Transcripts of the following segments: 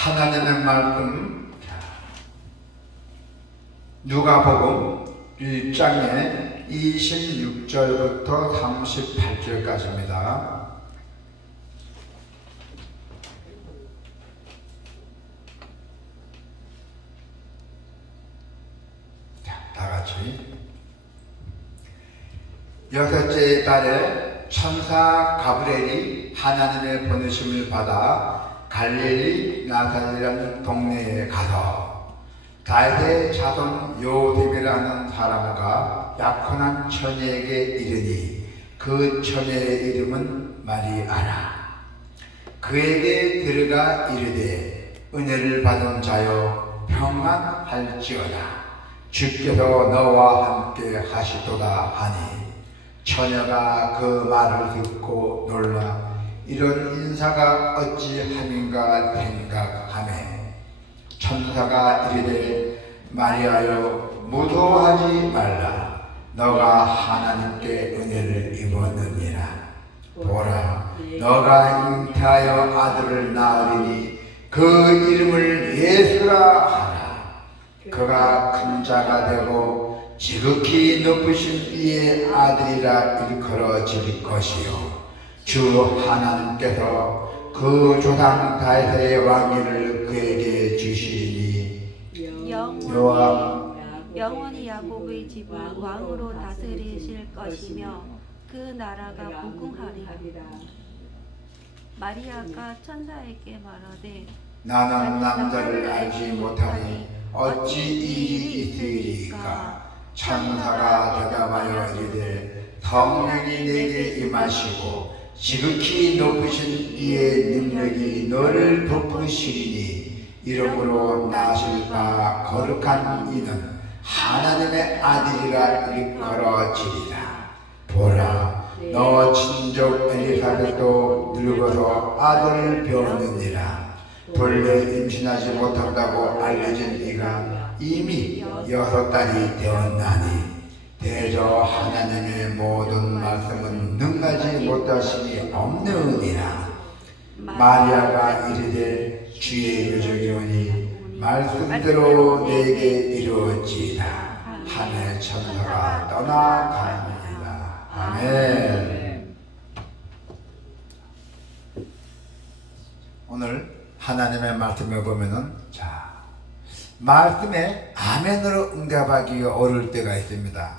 하나님의 말씀 누가복음 1장에 26절부터 38절까지입니다. 다같이 여섯째 달에 천사 가브리엘이 하나님의 보내심을 받아 갈릴리 나사렛이라는 동네에 가서 다윗의 자손 요셉이라는 사람과 약혼한 처녀에게 이르니 그 처녀의 이름은 마리아라. 그에게 들어가 이르되 은혜를 받은 자여 평안할지어다. 주께서 너와 함께 하시도다 하니 처녀가 그 말을 듣고 놀라 이런 인사가 어찌함인가 생각하매 천사가 이르되 마리아여 무서워하지 말라. 너가 하나님께 은혜를 입었느니라. 보라 너가 잉태하여 아들을 낳으리니 그 이름을 예수라 하라. 그가 큰 자가 되고 지극히 높으신 이의 아들이라 일컬어질 것이요 주 하나님께서 그 조상 다윗의 왕위를 그에게 주시니 영원히 야곱의 집을 왕으로 다스리실 것이며 그 나라가 무궁하리라. 마리아가 천사에게 말하되 나는 남자를 알지 못하니 어찌 이 일이 있으리까. 천사가 대답하여 이르되 성령이 내게 임하시고 지극히 높으신 이의 능력이 너를 덮으시리니 이러므로 나실 바 거룩한 이는 하나님의 아들이라 일컬어지리라. 보라 너 친족 엘리사벳도 늙어서 아들을 배우느니라. 본래 임신하지 못한다고 알려진 이가 이미 6달이 되었나니 대저 하나님의 모든 말씀은 능하지 못하심이 없느니라. 마리아가 이르되 주의 여종이오니 말씀대로 내게 이루어지이다 하늘 천사가 떠나가니라. 아멘. 오늘 하나님의 말씀을 보면은 말씀에 아멘으로 응답하기 어려울 때가 있습니다.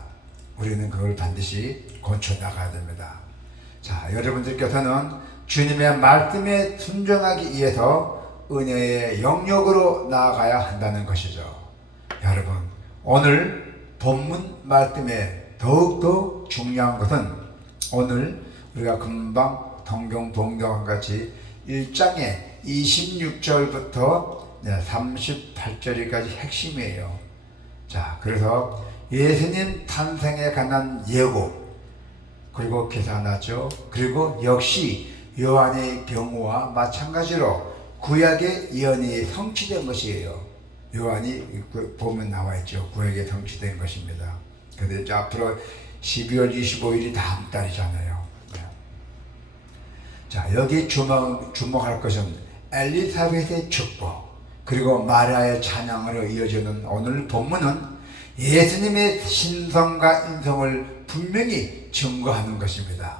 우리는 그걸 반드시 고쳐나가야 됩니다. 여러분들께서는 주님의 말씀에 순종하기 위해서 은혜의 영역으로 나아가야 한다는 것이죠. 여러분, 오늘 본문 말씀에 더욱더 중요한 것은 오늘 우리가 금방 동경 봉독한 같이 1장의 26절부터 38절까지 핵심이에요. 그래서 예수님 탄생에 관한 예고, 그리고 계산하죠. 그리고 역시 요한의 경우와 마찬가지로 구약의 예언이 성취된 것이에요. 요한이 보면 나와 있죠. 구약에 성취된 것입니다. 그런데 앞으로 12월 25일이 다음 달이잖아요. 여기 주목할 것은 엘리사벳의 축복, 그리고 마리아의 찬양으로 이어지는 오늘 본문은 예수님의 신성과 인성을 분명히 증거하는 것입니다.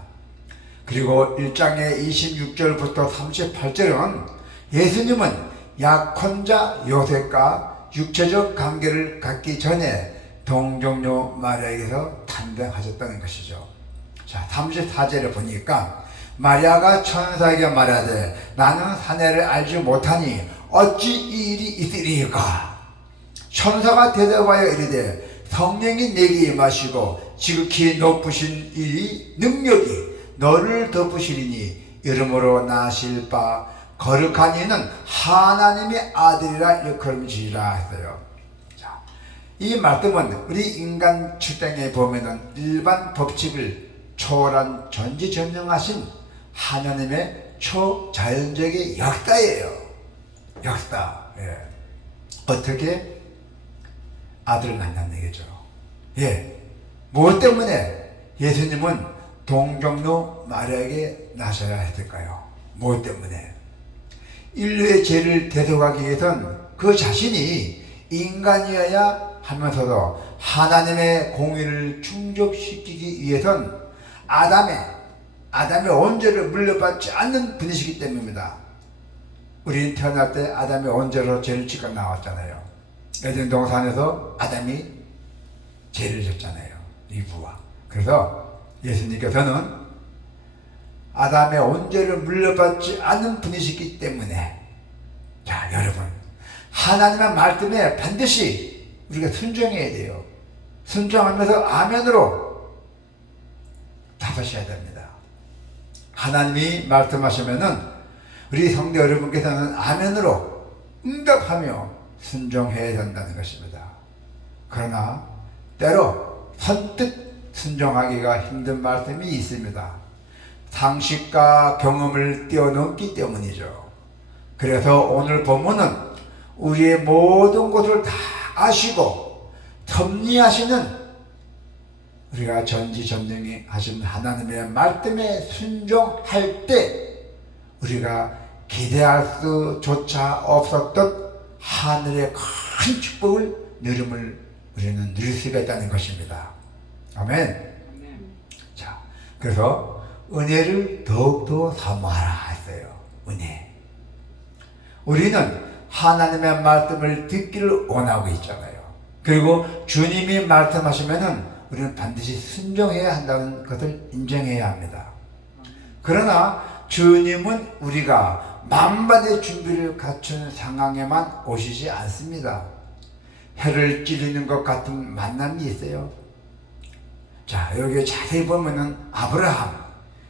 그리고 1장의 26절부터 38절은 예수님은 약혼자 요셉과 육체적 관계를 갖기 전에 동정녀 마리아에게서 탄생하셨다는 것이죠. 34절에 보니까 마리아가 천사에게 말하되 나는 사내를 알지 못하니 어찌 이 일이 있으리까. 천사가 대답하여 이르되 성령이 내게 임하시고 지극히 높으신 이 능력이 너를 덮으시리니 이름으로 나실 바 거룩한 이는 하나님의 아들이라 일컬음지리라 했어요. 이 말씀은 우리 인간 출생에 보면은 일반 법칙을 초월한 전지전능하신 하나님의 초자연적인 역사예요. 역사. 어떻게 아들을 낳는 얘기죠. 무엇 때문에 예수님은 동정녀 마리아에게 나셔야 했을까요? 무엇 때문에? 인류의 죄를 대속하기 위해선 그 자신이 인간이어야 하면서도 하나님의 공의를 충족시키기 위해선 아담의 원죄를 물려받지 않는 분이시기 때문입니다. 우리는 태어날 때 아담의 원죄로 죄를 짓고 나왔잖아요. 에덴 동산에서 아담이 죄를 졌잖아요. 이브와. 그래서 예수님께서는 아담의 원죄를 물려받지 않는 분이시기 때문에, 자, 여러분, 하나님의 말씀에 반드시 우리가 순종해야 돼요. 순종하면서 아멘으로 답하셔야 됩니다. 하나님이 말씀하시면은 우리 성도 여러분께서는 아멘으로 응답하며 순종해야 된다는 것입니다. 그러나 때로 선뜻 순종하기가 힘든 말씀이 있습니다. 상식과 경험을 뛰어넘기 때문이죠. 그래서 오늘 본문은 우리의 모든 것을 다 아시고 섭리하시는, 우리가 전지전능히 하신 하나님의 말씀에 순종할 때 우리가 기대할 수조차 없었던 하늘의 큰 축복을 누림을 우리는 누릴 수가 있다는 것입니다. 아멘. 자, 그래서 은혜를 더욱더 사모하라 했어요. 은혜. 우리는 하나님의 말씀을 듣기를 원하고 있잖아요. 그리고 주님이 말씀하시면은 우리는 반드시 순종해야 한다는 것을 인정해야 합니다. 그러나 주님은 우리가 만반의 준비를 갖춘 상황에만 오시지 않습니다. 해를 찌르는 것 같은 만남이 있어요. 자, 여기 자세히 보면은 아브라함,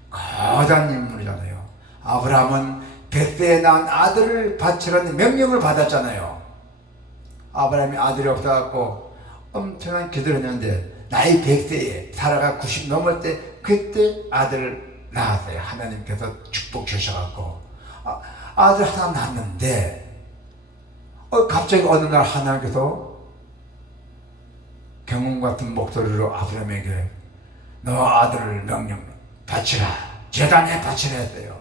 거대한 인물이잖아요. 아브라함은 100세에 낳은 아들을 바치라는 명령을 받았잖아요. 아브라함이 아들이 없어갖고 엄청난 기도를 했는데 나이 100세에 사라가 90 넘을 때 그때 아들을 낳았어요. 하나님께서 축복 주셔갖고 아들 하나 낳았는데 갑자기 어느 날 하나님께서 경험 같은 목소리로 아브라함에게 너 아들을 명령 바치라, 제단에 바치라 했어요.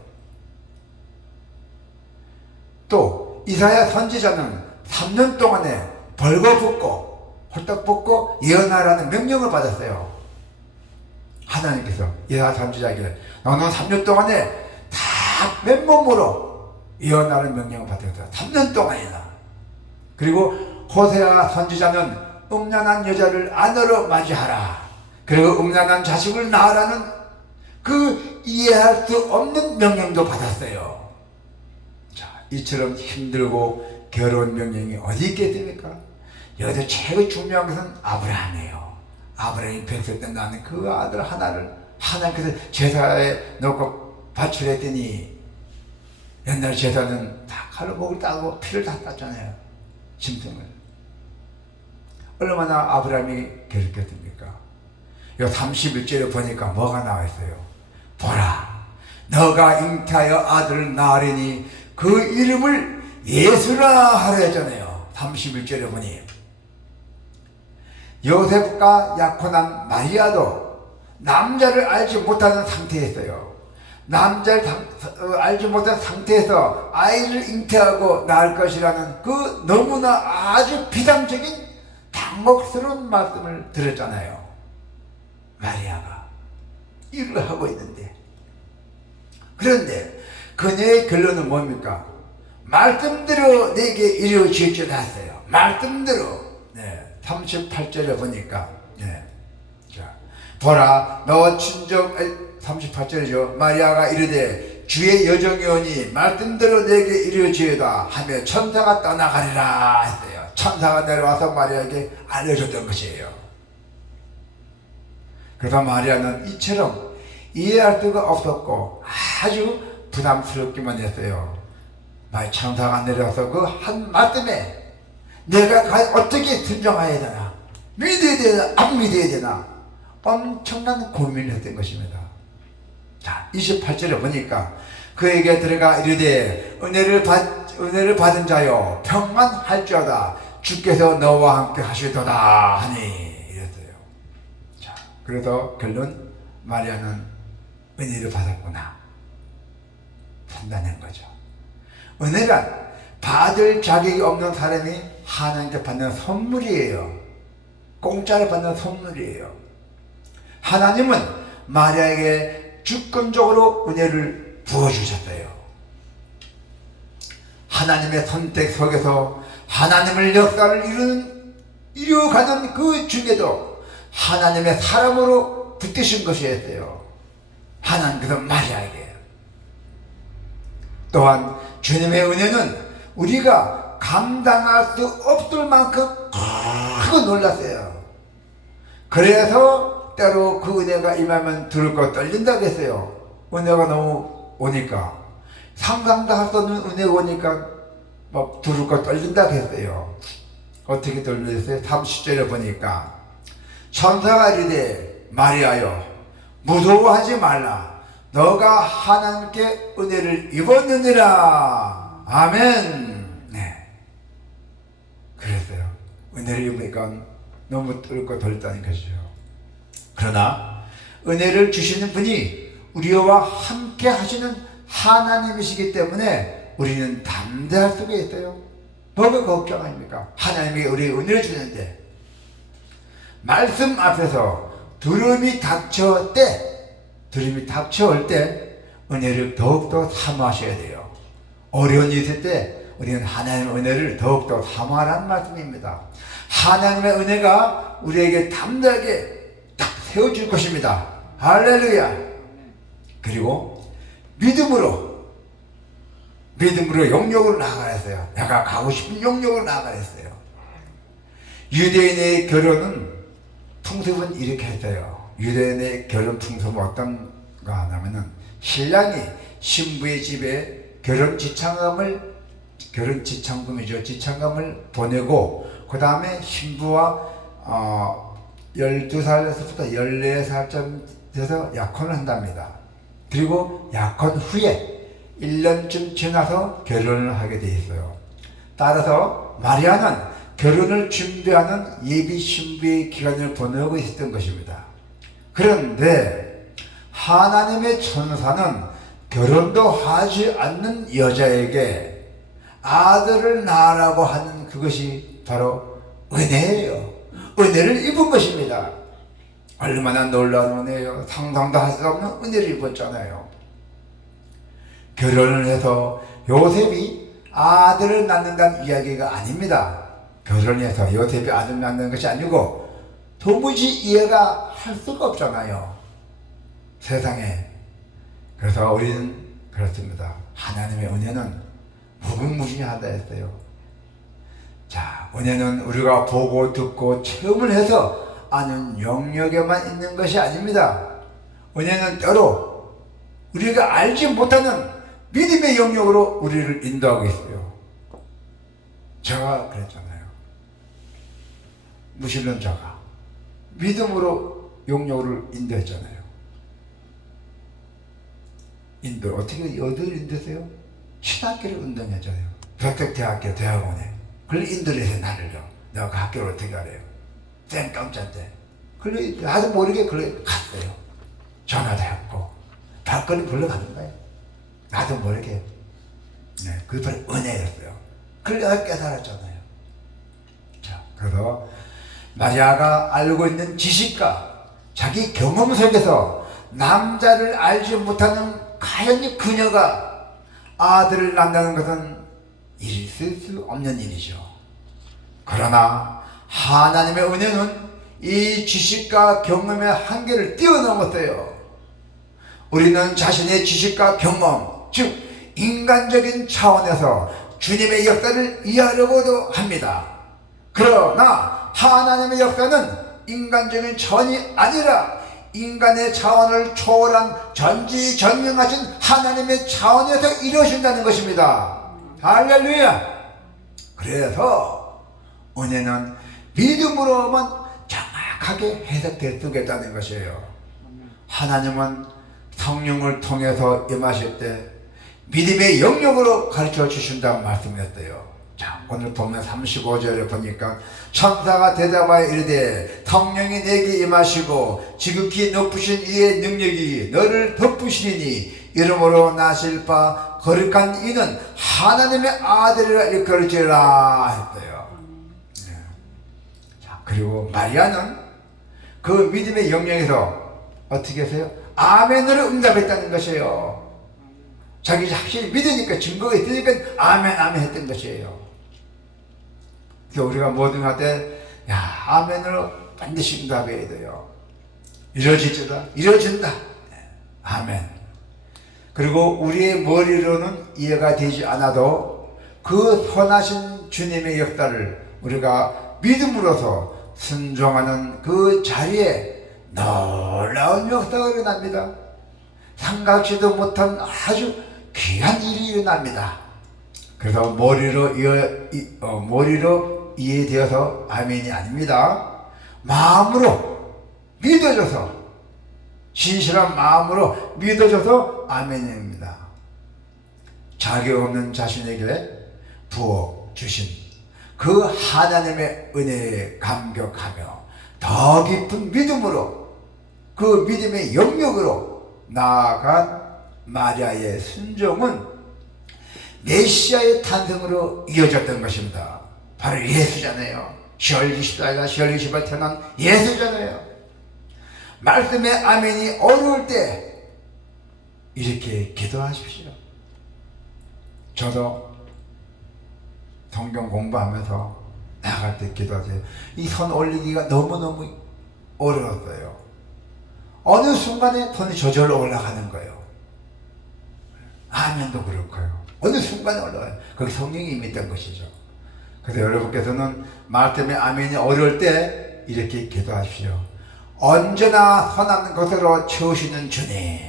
또 이사야 선지자는 3년 동안에 벌거벗고 홀딱 벗고 예언하라는 명령을 받았어요. 하나님께서 이사야 선지자에게 너는 3년 동안에 다 맨몸으로 예언하는 명령을 받았어요. 3년 동안이나. 그리고 호세아 선지자는 음란한 여자를 아내로 맞이하라, 그리고 음란한 자식을 낳으라는 그 이해할 수 없는 명령도 받았어요. 자, 이처럼 힘들고 괴로운 명령이 어디 있겠습니까? 여기서 최고 중요한 것은 아브라함이에요. 아브라함이 100세 때 낳은 그 아들 하나를 하나님께서 제사에 넣고 바치려 했더니, 옛날 제사는 다 칼로 목을 따고 피를 다 땄잖아요. 짐승을. 얼마나 아브라함이 괴롭혔습니까? 이 31절에 보니까 뭐가 나와 있어요? 보라, 너가 잉태하여 아들을 낳으리니 그 이름을 예수라 하라 했잖아요. 31절에 보니 요셉과 약혼한 마리아도 남자를 알지 못하는 상태였어요. 남자를 알지 못한 상태에서 아이를 잉태하고 낳을 것이라는 그 너무나 아주 비상적인 당혹스러운 말씀을 들었잖아요. 마리아가 일을 하고 있는데, 그런데 그녀의 결론은 뭡니까? 말씀대로 내게 이루어질지어다 했어요. 말씀대로. 38절에 보니까, 자, 보라, 너 친정, 38절이죠. 마리아가 이르되 주의 여정이오니 말씀대로 내게 이루어지어다 하며 천사가 떠나가리라 했어요. 천사가 내려와서 마리아에게 알려줬던 것이에요. 그래서 마리아는 이처럼 이해할 수가 없었고 아주 부담스럽기만 했어요. 천사가 내려와서 그 한 말씀에 내가 어떻게 순종해야 되나, 믿어야 되나 안 믿어야 되나 엄청난 고민을 했던 것입니다. 자, 28절에 보니까 그에게 들어가 이르되 은혜를 받은 자여 평안할지어다, 주께서 너와 함께 하시도다 하니 이랬어요. 자, 그래서 결론, 마리아는 은혜를 받았구나 판단한 거죠. 은혜란 받을 자격이 없는 사람이 하나님께 받는 선물이에요. 공짜로 받는 선물이에요. 하나님은 마리아에게 주권적으로 은혜를 부어주셨어요. 하나님의 선택 속에서 하나님의 역사를 이루어가는 그 중에도 하나님의 사람으로 붙드신 것이었어요. 하나님께서 마리아에게. 또한 주님의 은혜는 우리가 감당할 수 없을 만큼 크고 놀랐어요. 그래서 때로 그 은혜가 임하면 두렵고 떨린다고 했어요. 은혜가 너무 오니까, 상상도 할 수 없는 은혜가 오니까 막 두렵고 떨린다고 했어요. 어떻게 떨렸어요? 30절에 보니까 천사가 이르되 마리아여 무서워하지 말라. 너가 하나님께 은혜를 입었느니라. 아멘. 네. 그랬어요. 은혜를 입으니까 너무 떨고 떨렸다는 것이죠. 그러나 은혜를 주시는 분이 우리와 함께 하시는 하나님이시기 때문에 우리는 담대할 수가 있어요. 뭐가 걱정 아닙니까? 하나님이 우리에게 은혜를 주는데, 말씀 앞에서 두려움이 닥쳐올 때 은혜를 더욱더 사모하셔야 돼요. 어려운 일이 있을 때 우리는 하나님의 은혜를 더욱더 사모하라는 말씀입니다. 하나님의 은혜가 우리에게 담대하게 딱 세워줄 것입니다. 할렐루야. 그리고 믿음으로 영역으로 나아가라 했어요. 내가 가고 싶은 영역으로 나아가라 했어요. 유대인의 결혼은 풍습은 이렇게 했어요. 유대인의 결혼 풍습은 어떤가 하냐면은 신랑이 신부의 집에 지창금을 보내고, 그 다음에 신부와 12살에서부터 14살쯤 돼서 약혼을 한답니다. 그리고 약혼 후에 1년쯤 지나서 결혼을 하게 돼 있어요. 따라서 마리아는 결혼을 준비하는 예비 신부의 기간을 보내고 있었던 것입니다. 그런데 하나님의 천사는 결혼도 하지 않는 여자에게 아들을 낳으라고 하는 그것이 바로 은혜예요. 은혜를 입은 것입니다. 얼마나 놀라운 은혜예요. 상상도 할 수 없는 은혜를 입었잖아요. 결혼을 해서 요셉이 아들을 낳는다는 이야기가 아닙니다. 결혼해서 요셉이 아들 낳는 것이 아니고 도무지 이해가 할 수가 없잖아요, 세상에. 그래서 우리는 그렇습니다. 하나님의 은혜는 무궁무진하다 했어요. 자, 은혜는 우리가 보고 듣고 체험을 해서 아는 영역에만 있는 것이 아닙니다. 은혜는 때로 우리가 알지 못하는 믿음의 영역으로 우리를 인도하고 있어요. 제가 그랬잖아요. 무신론자가 믿음으로 영역으로 인도했잖아요. 인도 어떻게 어디를 인도했어요? 신학교를 운동했잖아요. 백석대학교 대학원에. 그걸 인도를 해서 나를요. 내가 그 학교를 어떻게 가래요? 쌩 깜짝대. 그래 나도 모르게 그래 갔어요. 전화도 했고 발걸음 불러가는 거예요. 나도 모르게. 네, 그게 바로 은혜였어요. 그걸 내가 깨달았잖아요. 자, 그래서 마리아가 알고 있는 지식과 자기 경험 속에서 남자를 알지 못하는 가연히 그녀가 아들을 낳는다는 것은 있을 수 없는 일이죠. 그러나 하나님의 은혜는 이 지식과 경험의 한계를 뛰어넘었어요. 우리는 자신의 지식과 경험, 즉 인간적인 차원에서 주님의 역사를 이해하려고도 합니다. 그러나 하나님의 역사는 인간적인 차원이 아니라 인간의 차원을 초월한 전지전능하신 하나님의 차원에서 이루어진다는 것입니다. 할렐루야. 그래서 은혜는 믿음으로만 정확하게 해석될 수 있다는 것이에요. 하나님은 성령을 통해서 임하실 때 믿음의 영역으로 가르쳐 주신다고 말씀했어요. 자, 오늘 보면 35절에 보니까 천사가 대답하여 이르되 성령이 내게 임하시고 지극히 높으신 이의 능력이 너를 덮으시리니 이름으로 나실 바 거룩한 이는 하나님의 아들이라 일컬지라 했어요. 자, 그리고 마리아는 그 믿음의 영역에서 어떻게 했어요? 아멘으로 응답했다는 것이에요. 자기 확실히 믿으니까, 증거가 있으니까 아멘 아멘 했던 것이에요. 그래서 우리가 뭐든 할 때 아멘으로 반드시 응답해야 돼요. 이루어지리라, 이루어진다. 아멘. 그리고 우리의 머리로는 이해가 되지 않아도 그 선하신 주님의 역사를 우리가 믿음으로써 순종하는 그 자리에 놀라운 역사가 일어납니다. 생각지도 못한 아주 귀한 일이 일어납니다. 그래서 머리로 이해되어서 아멘이 아닙니다. 마음으로 믿어져서, 진실한 마음으로 믿어져서 아멘입니다. 자격 없는 자신에게 부어 주신 그 하나님의 은혜에 감격하며 더 깊은 믿음으로, 그 믿음의 영역으로 나아간 마리아의 순종은 메시아의 탄생으로 이어졌던 것입니다. 바로 예수잖아요. 10월 24일 10월 20일 태어난 예수잖아요. 말씀의 아멘이 어려울 때 이렇게 기도하십시오. 저도 성경 공부하면서 나갈 때 기도하세요. 이 손 올리기가 너무너무 어려웠어요. 어느 순간에 손이 저절로 올라가는 거예요. 아멘도 그렇고요. 어느 순간에 올라가요. 거기 성령이 임했던 것이죠. 그래서 여러분께서는 말씀의 아멘이 어려울 때 이렇게 기도하십시오. 언제나 선한 것으로 채우시는 주님,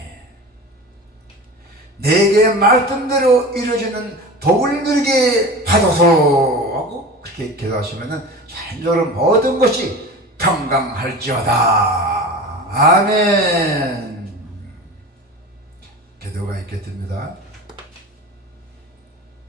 내게 말씀대로 이루어지는 복을 누리게 하소서 하고 그렇게 기도하시면 산조로 모든 것이 평강할지어다. 아멘. 기도가 있겠습니다.